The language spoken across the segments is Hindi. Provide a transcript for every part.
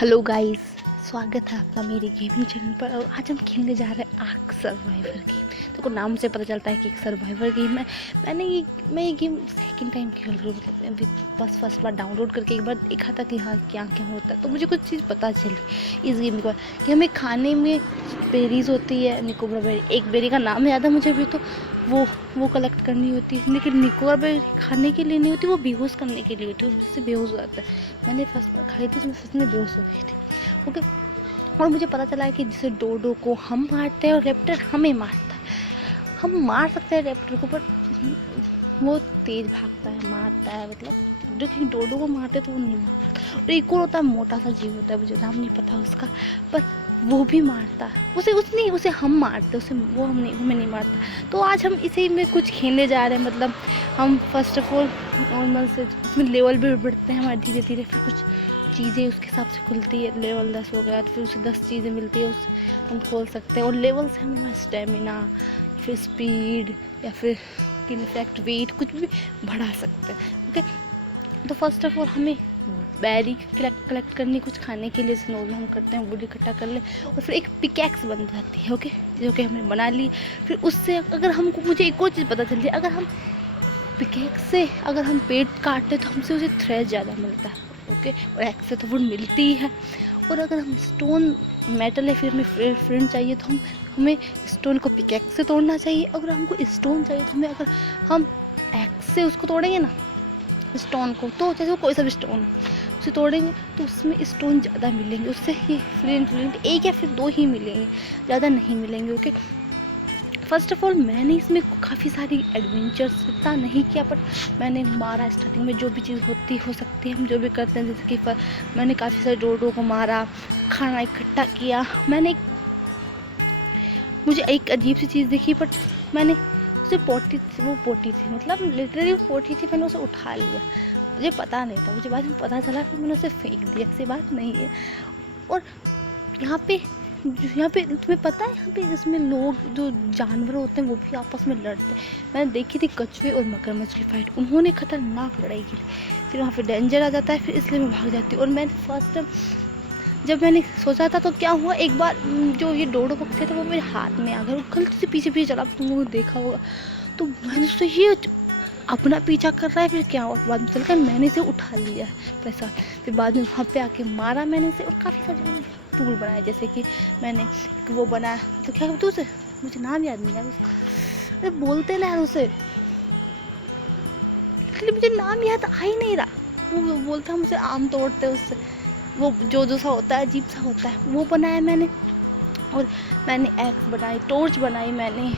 हेलो गाइस, स्वागत है आपका मेरे गेमिंग चैनल पर। और आज हम खेलने जा रहे हैं आर्क सर्वाइवर गेम। देखो नाम से पता चलता है कि एक सर्वाइवर गेम है। मैं ये गेम सेकंड टाइम खेल रही हूँ। मतलब अभी बस फर्स्ट बार डाउनलोड करके एक बार देखा था कि हाँ क्या क्या होता है, तो मुझे कुछ चीज़ पता चली इस गेम को कि हमें खाने में बेरीज होती है, निकोबार बेरी। एक बेरी का नाम याद है मुझे भी, तो वो कलेक्ट करनी होती है। लेकिन निकोबार बेरी खाने के लिए नहीं होती, वो बेहोश करने के लिए होती है, जिससे बेहोश हो जाता है। मैंने फर्स्ट बार खाई थी, उसमें सच में बेहोश हो गई थी। ओके, और मुझे पता चला है कि जैसे डोडो को हम मारते हैं और रैप्टर हमें मारता है। हम मार सकते हैं रैप्टर को, पर वो तेज भागता है, मारता है। मतलब जो कि डोडो को मारते तो वो नहीं मारता। और एक और होता है, मोटा सा जीव होता है, मुझे नाम नहीं पता उसका, पर वो भी मारता है। उसे हम मारते, उसे वो हमें नहीं मारता। तो आज हम इसी में कुछ खेलने जा रहे हैं। मतलब हम फर्स्ट ऑफ ऑल नॉर्मल से उसमें लेवल भी बढ़ते हैं हमारे धीरे धीरे। फिर कुछ चीज़ें उसके हिसाब से खुलती है। लेवल 10 हो गया तो फिर उसे 10 चीज़ें मिलती है, उस हम खोल सकते हैं। और लेवल से हम हमारा स्टेमिना, फिर स्पीड, या फिर स्किन इफेक्ट, वेट, कुछ भी बढ़ा सकते हैं। ओके, तो फर्स्ट ऑफ ऑल हमें बैरी कलेक्ट करनी, कुछ खाने के लिए नॉर्मल हम करते हैं, वुड इकट्ठा कर ले। और फिर एक पिकैक्स बन जाती है। ओके, जो कि हमने बना ली। फिर उससे अगर हमको, मुझे एक और चीज़ पता चल जाए, अगर हम पिकैक्स से अगर हम पेड़ काटते तो हमसे उसे थ्रेड ज़्यादा मिलता है। ओके, और एक्स से तो वुड मिलती है। और अगर हम स्टोन, मेटल है, फिर हमें फ्रेंड चाहिए तो हमें स्टोन को पिकैक्स से तोड़ना चाहिए। अगर हमको स्टोन चाहिए तो हमें, अगर हम एक्स से उसको तोड़ेंगे ना स्टोन को, तो जैसे वो कोई सा भी स्टोन उसे तोड़ेंगे तो उसमें स्टोन ज़्यादा मिलेंगे। उससे ही फ्रेंड एक या फिर 2 ही मिलेंगे, ज़्यादा नहीं मिलेंगे। ओके, फर्स्ट ऑफ ऑल मैंने इसमें काफ़ी सारी एडवेंचर्स इतना नहीं किया, पर मैंने मारा स्टार्टिंग में जो भी चीज़ हो सकती है, हम जो भी करते हैं। जैसे कि मैंने काफ़ी सारे डोडो को मारा, खाना इकट्ठा किया। मुझे एक अजीब सी चीज़ दिखी, बट मैंने उसे पोटी थी, मतलब लिटरली पोटी थी। मैंने उसे उठा लिया, मुझे पता नहीं था, मुझे बाद में पता चला, फिर मैंने उसे फेंक दिया। ऐसी बात नहीं है। और यहाँ पे तुम्हें पता है, यहाँ पे इसमें लोग, जो जानवर होते हैं, वो भी आपस में लड़ते हैं। मैंने देखी थी कछुए और मगरमच्छ की फाइट, उन्होंने खतरनाक लड़ाई की थी। फिर वहाँ पे डेंजर आ जाता है, फिर इसलिए मैं भाग जाती हूँ। और मैंने फर्स्ट टाइम जब मैंने सोचा था, तो क्या हुआ, एक बार जो ये डोडो पक्षी था वो मेरे हाथ में आ गया, वो गलती से पीछे पीछे चला, तुमने देखा होगा। तो मैंने सोचा ये अपना पीछा कर रहा है, फिर क्या हुआ, बाद में चलकर मैंने इसे उठा लिया है अपने साथ। फिर बाद में वहाँ पे आके मारा मैंने इसे, और काफ़ी सारे टूल बनाए। जैसे कि मैंने वो बनाया, तो क्या बोलते उसे, मुझे नाम याद नहीं यार उसका, अरे बोलते ना यार उसे, इसलिए मुझे नाम याद आ ही नहीं रहा। वो बोलता हम उसे आम तोड़ते उससे, वो जो सा होता है, अजीब सा होता है, वो बनाया मैंने। और मैंने एक्स बनाई, टॉर्च बनाई, मैंने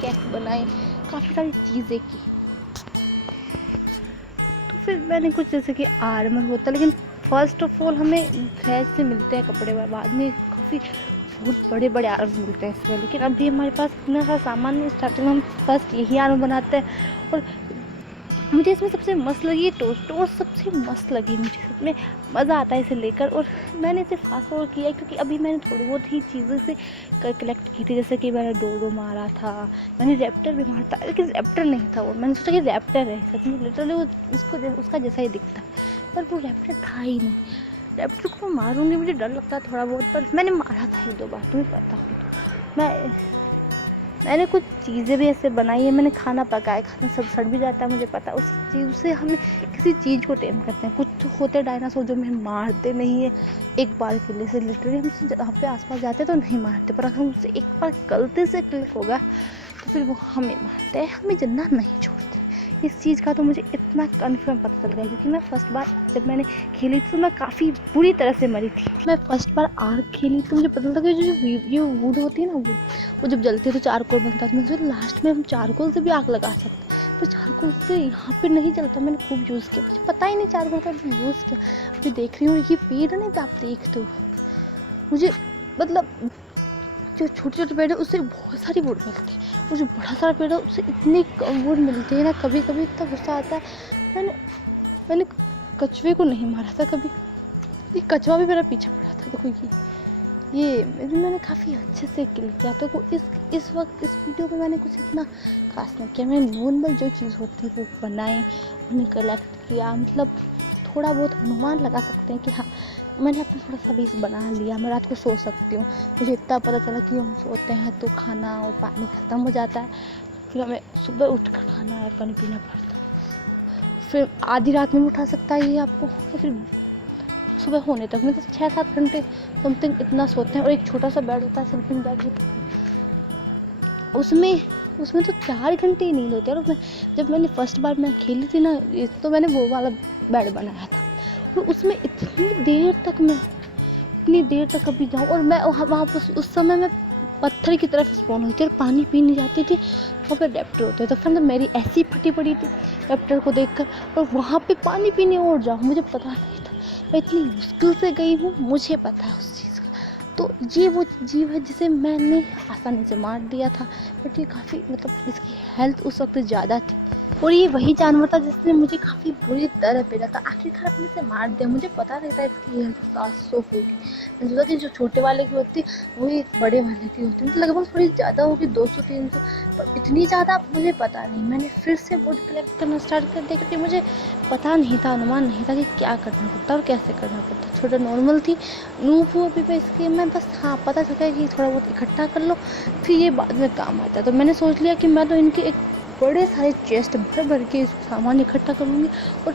कैक्स बनाई, काफ़ी सारी चीज़ें की। तो फिर मैंने कुछ, जैसे कि आर्मर होता है, लेकिन फर्स्ट ऑफ ऑल हमें थ्रेड से मिलते हैं कपड़े, बाद में काफ़ी बहुत बड़े बड़े आर्मर मिलते हैं इसमें। लेकिन अभी हमारे पास इतना सारा सामान नहीं, स्टार्टिंग में हम फर्स्ट यही आर्मर बनाते हैं। और मुझे इसमें सबसे मस्त लगी टोस्ट सबसे मस्त लगी मुझे, सच में मज़ा आता है इसे लेकर। और मैंने इसे फास्ट फॉरवर्ड किया, क्योंकि अभी मैंने थोड़ी बहुत ही चीज़ें से कलेक्ट की थी। जैसे कि मैंने डोडो मारा था, मैंने रैप्टर भी मारा था, लेकिन रैप्टर नहीं था वो। मैंने सोचा कि रैप्टर है, सच में लिटरली वो उसका जैसा ही दिखता है, पर वो रैप्टर था ही नहीं। रैप्टर को मैं मारूंगी, मुझे डर लगता है थोड़ा बहुत, पर मैंने मारा था 1-2 बार, तुम्हें पता हो तो। मैंने कुछ चीज़ें भी ऐसे बनाई है, मैंने खाना पकाया, खाना सब सड़ भी जाता है, मुझे पता। उस चीज़ से हम किसी चीज़ को टेम करते हैं। कुछ तो होते डायनासोर जो हमें मारते नहीं है एक बार के लिए से, लिटरली हम जहाँ पे आसपास जाते तो नहीं मारते, पर अगर हमसे एक बार गलती से क्लिक होगा तो फिर वो हमें मारते हैं, हमें जिंदा नहीं छोड़ते। इस चीज़ का तो मुझे इतना कन्फर्म पता चल गया, क्योंकि मैं फर्स्ट बार जब मैंने खेली थी तो मैं काफ़ी बुरी तरह से मरी थी। मैं फर्स्ट बार आर्क खेली तो मुझे पता लगा कि जो वुड होती है ना, वो जब जलती है तो चारकोल बनता है। तो मुझे लास्ट में हम चारकोल से भी आग लगा सकते हैं, तो चारकोल से यहाँ पे नहीं चलता। मैंने खूब यूज़ किया, मुझे पता ही नहीं चारकोल का यूज़ किया। अभी देख रही हूँ ये पेड़ नहीं तो आप देखते हो, मुझे मतलब जो छोटे छोटे पेड़ है उससे बहुत सारी वुड मिलती है, और जो बड़ा सारा पेड़ है उससे इतनी कम वुड मिलती है ना। कभी कभी इतना गुस्सा आता है। मैंने कछुए को नहीं मारा था कभी, ये कछुआ भी मेरा पीछा पड़ा था। देखो ये मैंने काफ़ी अच्छे से किल किया। तो इस वक्त इस वीडियो में मैंने कुछ इतना खास नहीं किया। मैंने नॉर्मल जो चीज़ होती है वो बनाई, उन्हें कलेक्ट किया। मतलब थोड़ा बहुत अनुमान लगा सकते हैं कि हाँ मैंने अपना थोड़ा सा बेस बना लिया, मैं रात को सो सकती हूँ। मुझे इतना पता चला कि हम सोते हैं तो खाना और पानी ख़त्म हो जाता है, फिर हमें सुबह उठ कर खाना और पानी पीना पड़ता है। फिर आधी रात में भी उठा सकता है ये आपको, तो फिर सुबह होने तक मतलब 6-7 घंटे समथिंग इतना सोते हैं। और एक छोटा सा बेड होता है, स्लीपिंग बैग, उसमें उसमें तो 4 घंटे ही नींद होती है। और जब मैंने फर्स्ट बार मैं खेली थी ना, तो मैंने वो वाला बेड बनाया था, तो उसमें इतनी देर तक कभी जाऊँ, और मैं वहाँ पर उस समय मैं पत्थर की तरफ स्पॉन हुई थी और पानी पीने जाती थी। वहाँ पे रैप्टर होते तो फिर मेरी ऐसी फटी पड़ी थी रैप्टर को देखकर, और वहाँ पे पानी पीने और जाऊँ, मुझे पता नहीं था। मैं इतनी मुश्किल से गई हूँ, मुझे पता है उस चीज़ का। तो ये वो जीव है जिसे मैंने आसानी से मार दिया था, बट ये काफ़ी मतलब इसकी हेल्थ उस वक्त ज़्यादा थी। और ये वही जानवर था जिसने मुझे काफ़ी बुरी तरह पेला था, आखिरकार अपने से मार दिया। मुझे पता नहीं था इसकी हेल्थ 700 होगी। मैंने सोचा कि जो छोटे वाले की होती वही बड़े वाले की होती, मतलब लगभग थोड़ी ज़्यादा होगी, 200-300, पर इतनी ज़्यादा मुझे पता नहीं। मैंने फिर से वुड कलेक्ट करना स्टार्ट कर दिया, क्योंकि मुझे पता नहीं था, अनुमान नहीं था कि क्या करना पड़ता और कैसे करना पड़ता। छोटा नॉर्मल थी, नूब हूँ अभी मैं इसकी, मैं बस हाँ पता चला कि थोड़ा बहुत इकट्ठा कर लो, फिर ये बाद में काम आता है। तो मैंने सोच लिया कि मैं तो इनके एक बड़े सारे चेस्ट भर के सामान इकट्ठा करूँगी, और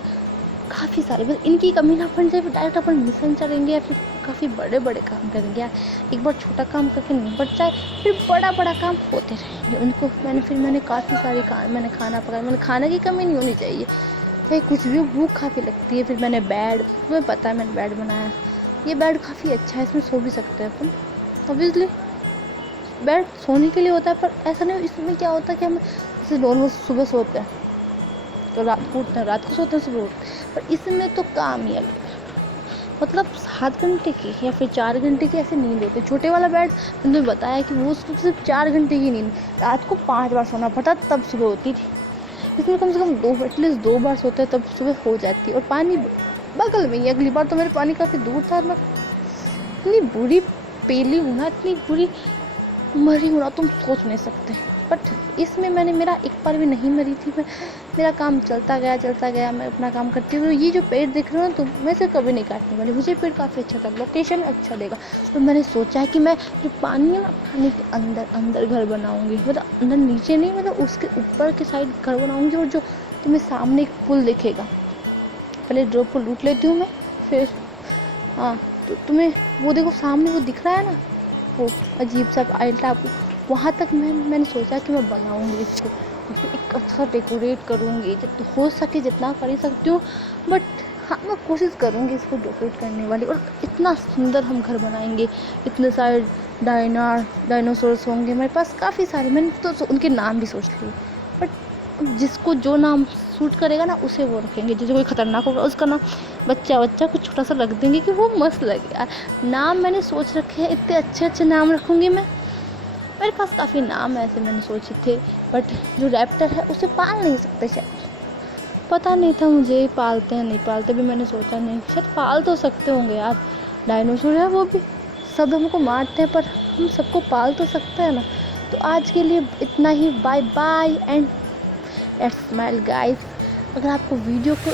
काफ़ी सारे, बस इनकी कमी ना पड़ जाए, फिर डायरेक्ट अपन मिशन चलेंगे या फिर काफ़ी बड़े बड़े काम करेंगे यार। एक बार छोटा काम करके निपट जाए, फिर बड़ा बड़ा काम होते रहेंगे उनको। मैंने काफ़ी सारे काम, मैंने खाना पकाया, मैंने खाने की कमी नहीं होनी चाहिए, चाहे कुछ भी, भूख काफ़ी लगती है। फिर मैंने बेड, तुम्हें पता है मैंने बेड बनाया, ये बेड काफ़ी अच्छा है, इसमें सो भी सकते हैं अपन। ऑब्वियसली बेड सोने के लिए होता है, पर ऐसा नहीं, इसमें क्या होता है कि हम जैसे नॉर्मल सुबह सोते हैं तो रात को उठते हैं, रात को सोते हैं सुबह उठते हैं, पर इसमें तो काम ही अलग है। मतलब 7 घंटे की या फिर 4 घंटे की ऐसे नींद होती है। छोटे वाला बेड मैंने बताया कि वो सिर्फ 4 घंटे की नींद, रात को 5 बार सोना पड़ता तब सुबह होती थी। इसमें कम से कम एटलीस्ट 2 बार सोते हैं तब सुबह हो जाती है। और पानी बगल में ही, अगली बार तो मेरे पानी काफ़ी दूर था। मैं इतनी बुरी पेली हूँ ना, इतनी बुरी मरी हूँ ना, तुम सोच नहीं सकते। बट इसमें मेरा एक बार भी नहीं मरी थी। मेरा काम चलता गया, मैं अपना काम करती हूँ। ये जो पेड़ दिख रहे हो ना, तो मैं इसे कभी नहीं काटने वाली। मुझे पेड़ काफ़ी अच्छा था, लोकेशन अच्छा देगा। और मैंने सोचा है कि मैं जो पानी है ना, पानी के अंदर घर बनाऊँगी, मतलब अंदर नीचे नहीं, मतलब उसके ऊपर के साइड घर बनाऊँगी। और जो तुम्हें सामने एक पुल दिखेगा, पहले ड्रॉप को लूट लेती हूँ मैं, फिर हाँ, तो तुम्हें वो देखो सामने वो दिख रहा है ना, वो अजीब सा आइल टाइप, वहाँ तक मैंने सोचा कि मैं बनाऊँगी इसको, फिर एक अच्छा डेकोरेट करूँगी, जब हो सके जितना कर ही सकती हूँ। बट हाँ, मैं कोशिश करूँगी इसको डेकोरेट करने वाली। और इतना सुंदर हम घर बनाएंगे, इतने सारे डायनासोर्स होंगे मेरे पास काफ़ी सारे। मैंने तो उनके नाम भी सोच लिए, बट जिसको जो नाम सूट करेगा ना उसे वो रखेंगे। जैसे कोई खतरनाक होगा उसका नाम बच्चा कुछ छोटा सा रख देंगे कि वो मस्त लगे यार। नाम मैंने सोच रखे हैं, इतने अच्छे नाम रखूँगी मैं। मेरे पास काफ़ी नाम ऐसे मैंने सोचे थे, बट जो रैप्टर है उसे पाल नहीं सकते शायद, पता नहीं था मुझे पालते हैं नहीं पालते भी, मैंने सोचा नहीं, शायद पाल तो सकते होंगे यार। डायनासोर है वो भी, सब हमको मारते हैं, पर हम सबको पाल तो सकते हैं ना। तो आज के लिए इतना ही, bye bye and let's smile guys. अगर आपको वीडियो को